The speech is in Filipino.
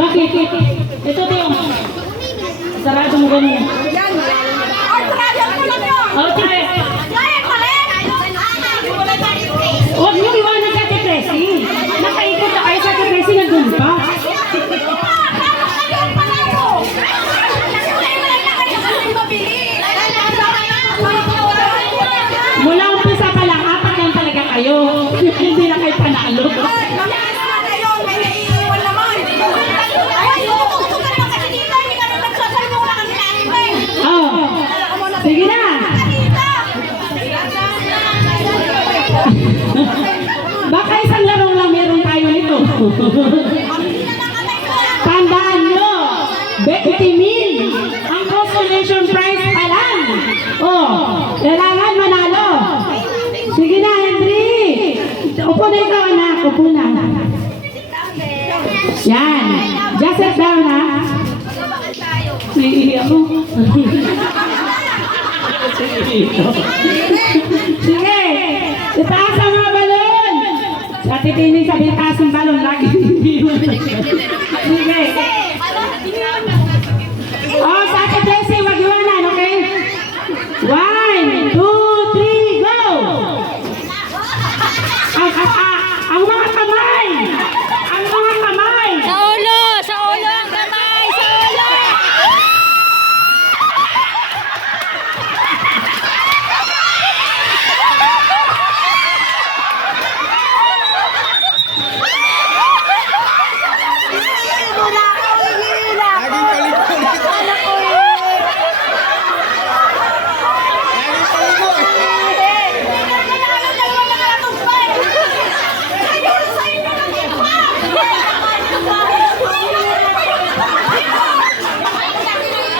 Bakit? Ito yung sarado mo ganun. Okay. Huwag niyo iwanan sa Tepresi. Nakaikot na kayo sa Tepresi, nandun pa. Mula umpisa pa lang, apat lang talaga kayo. Hindi na kayo panalo. Sige na. Baka isang larong lang meron tayo nito. Tandaan nyo, 20,000 ang consolation prize pa lang. Kailangan manalo. Sige na, Henry. Upo na ikaw, anak. Upo na. Yan. Just sit down, ha? Sige ako. Sige, itaas ang mga balon. Sa titinig sa bitaas ng balon, lagi hindi mo. Sige.